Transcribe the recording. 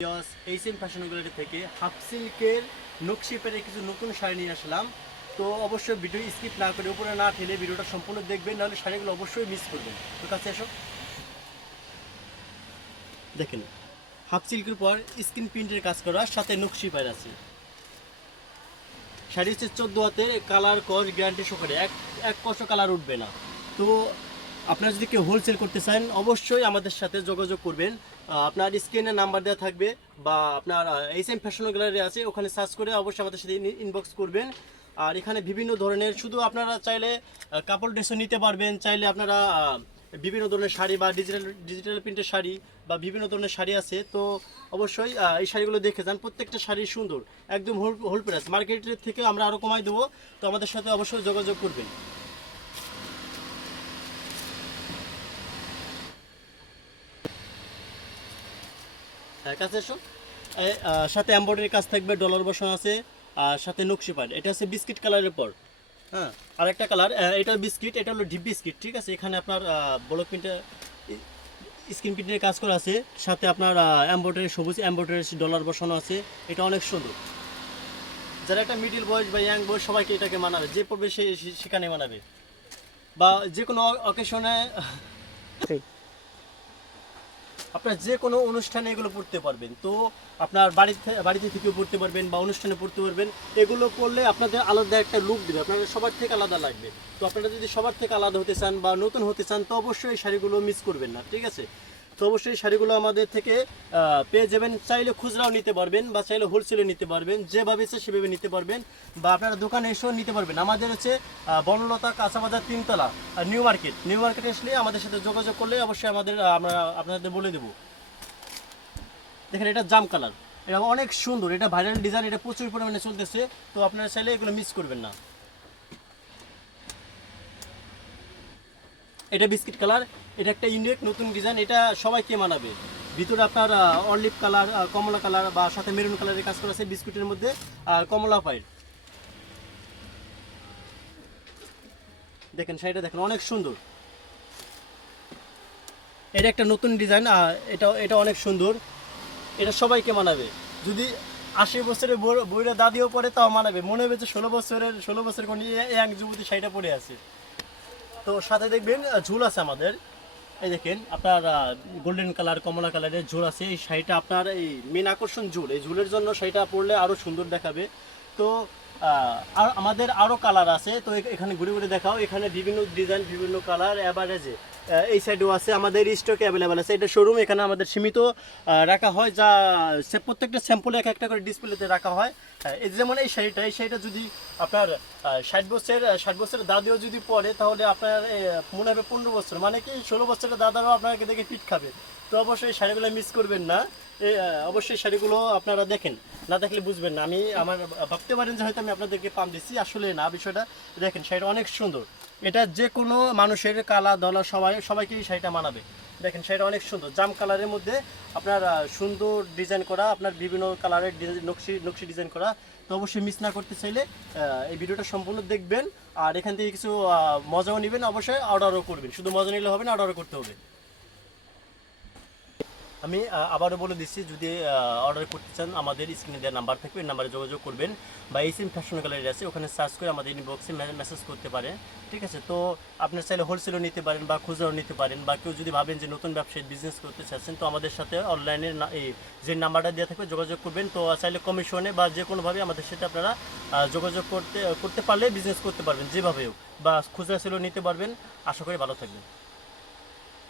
HM fashion gallery থেকে half সিল্কের নকশি পেরে কিছু নতুন শাড়ি নিয়ে আসলাম। তো অবশ্যই ভিডিও স্কিপ না করে উপরে না ঠেলে ভিডিওটা সম্পূর্ণ দেখবেন, নাহলে শাড়িগুলো অবশ্যই মিস করবেন। তো কাছে এসো, দেখেন হাফ সিল্কের পর স্ক্রিন প্রিন্টের কাজ করা, সাথে নকশি পায়ের আছে। শাড়ি হচ্ছে 14 হাতের, কালার কস গ্যারান্টি সহকারে, এক কষও কালার উঠবে না। তো আপনারা যদি কেউ হোলসেল করতে চান অবশ্যই আমাদের সাথে যোগাযোগ করবেন। আপনার স্ক্রিনে নাম্বার দেওয়া থাকবে বা আপনার এইচএম ফ্যাশন গ্যালারি আছে, ওখানে সার্চ করে অবশ্যই আমাদের সাথে ইনবক্স করবেন। আর এখানে বিভিন্ন ধরনের, শুধু আপনারা চাইলে কাপড় ড্রেসও নিতে পারবেন, চাইলে আপনারা বিভিন্ন ধরনের শাড়ি বা ডিজিটাল প্রিন্টের শাড়ি বা বিভিন্ন ধরনের শাড়ি আছে। তো অবশ্যই এই শাড়িগুলো দেখে যান, প্রত্যেকটা শাড়ি সুন্দর, একদম হোল প্রাইস, মার্কেটের থেকে আমরা আরও কমাই দেবো। তো আমাদের সাথে অবশ্যই যোগাযোগ করবেন। কাছে এসো, সাথে এমব্রয়ডারি কাজ থাকবে, ডলার বসানো আছে, আর সাথে নকশি পাড়। এটা হচ্ছে বিস্কিট কালারের পর, হ্যাঁ। আর একটা কালার, এটা বিস্কিট, এটা হলো ডিপ বিস্কিট, ঠিক আছে। এখানে আপনার ব্লক প্রিন্টে স্ক্রিন প্রিন্টের কাজ করা আছে, সাথে আপনার এমব্রয়ডারি, সবুজ এমব্রয়ডারি ডলার বসানো আছে। এটা অনেক সুন্দর, যারা একটা মিডিল বয়স বা ইয়াং বয়স সবাইকে এটাকে মানাবে, যে পড়বে সে সেখানে মানাবে, বা যে কোনো অকেশনে আপনার যে কোনো অনুষ্ঠানে এগুলো পড়তে পারবেন। তো আপনার বাড়িতে থেকেও পড়তে পারবেন বা অনুষ্ঠানে পড়তে পারবেন। এগুলো পড়লে আপনাদের আলাদা একটা লুক দেবে, আপনাদের সবার থেকে আলাদা লাগবে। তো আপনারা যদি সবার থেকে আলাদা হতে চান বা নতুন হতে চান তো অবশ্যই এই শাড়িগুলো মিস করবেন না, ঠিক আছে। তো অবশ্যই শাড়িগুলো আমাদের থেকে পেয়ে যাবেন, চাইলে খুচরাও নিতে পারবেন বা চাইলে হোলসেলে নিতে পারবেন, যেভাবে ইচ্ছে সেভাবে নিতে পারবেন, বা আপনারা দোকানে এসেও নিতে পারবেন। আমাদের হচ্ছে বনলতা কাঁচাবাজার 3 তলা, নিউ মার্কেটে আসলে আমাদের সাথে যোগাযোগ করলে অবশ্যই আমরা আপনাদের বলে দেবো। দেখেন এটা জাম কালার, এটা অনেক সুন্দর, এটা ভাইরাল ডিজাইন, এটা প্রচুর পরিমাণে চলতেছে। তো আপনারা চাইলে এগুলো মিস করবেন না। এটা বিস্কিট কালার, এটা একটা ইউনিক নতুন ডিজাইন, এটা সবাইকে মানাবে। ভিতরে আপনার অলিভ কালার, কমলা কালার বা সাথে মেরুন কালারের কাজ করা আছে বিস্কুটের মধ্যে, কমলা পাইট। দেখেন শাড়িটা দেখেন অনেক সুন্দর, এটা একটা নতুন ডিজাইন, এটা অনেক সুন্দর, এটা সবাইকে মানাবে। যদি 80 বছরের বইরা দাদিও পরে তাও মানাবে, মনে হবে যে 16 বছরের কোন এক যুবতী শাড়িটা পরে আছে। তো সাথে দেখবেন ঝুল আছে আমাদের, এই দেখেন আপনার গোল্ডেন কালার, কমলা কালারের ঝুল আছে। এই শাড়িটা আপনার এই মেন আকর্ষণ ঝুল, এই ঝুলের জন্য শাড়িটা পরলে আরও সুন্দর দেখাবে। তো আর আমাদের আরও কালার আছে, তো এখানে ঘুরে ঘুরে দেখাও। এখানে বিভিন্ন ডিজাইন, বিভিন্ন কালার অ্যাভারেজে এই সাইডেও আছে, আমাদের স্টকে অ্যাভেলেবেল আছে। এটা শোরুম, এখানে আমাদের সীমিত রাখা হয়, যা প্রত্যেকটা স্যাম্পলে এক একটা করে ডিসপ্লেতে রাখা হয়। এই যেমন এই শাড়িটা যদি আপনার 60 বছরের দাদিও যদি পরে, তাহলে আপনার মনে হবে 15 বছর, মানে কি 16 বছরের দাদারাও আপনাকে দেখে পিঠ খাবে। তো অবশ্যই শাড়িগুলো মিস করবেন না। অবশ্যই শাড়িগুলো আপনারা দেখেন, না দেখলে বুঝবেন না। আমার ভাবতে পারেন যে হয়তো আমি আপনাদেরকে পাম দিচ্ছি, আসলে না, বিষয়টা দেখেন। শাড়িটা অনেক সুন্দর, এটা যে কোনো মানুষের কালা দলা সবাইকে এই শাড়িটা মানাবে। দেখেন শাড়িটা অনেক সুন্দর, জাম কালারের মধ্যে আপনার সুন্দর ডিজাইন করা, আপনার বিভিন্ন কালারের নকশি ডিজাইন করা। তো অবশ্যই মিস না করতে চাইলে এই ভিডিওটা সম্পূর্ণ দেখবেন, আর এখান থেকে কিছু মজাও নেবেন, অবশ্যই অর্ডারও করবেন। শুধু মজা নিলে হবে না, অর্ডারও করতে হবে। আমি আবারও বলে দিচ্ছি, যদি অর্ডার করতে চান আমাদের স্ক্রিনে দেওয়া নাম্বার থাকবে, এই নাম্বারে যোগাযোগ করবেন, বা এইচএম ফ্যাশন গ্যালারি আছে, ওখানে সার্চ করে আমাদের ইনবক্সে মেসেজ করতে পারেন, ঠিক আছে। তো আপনার চাইলে হোলসেলও নিতে পারেন বা খুচরাও নিতে পারেন, বা কেউ যদি ভাবেন যে নতুন ব্যবসায়ী বিজনেস করতে চাচ্ছেন, তো আমাদের সাথে অনলাইনে এই যে নাম্বারটা দেওয়া থাকবে যোগাযোগ করবেন। তো চাইলে কমিশনে বা যে কোনোভাবে আমাদের সাথে আপনারা যোগাযোগ করতে পারলে বিজনেস করতে পারবেন, যেভাবেও, বা খুচরা সেলও নিতে পারবেন। আশা করি ভালো থাকবেন।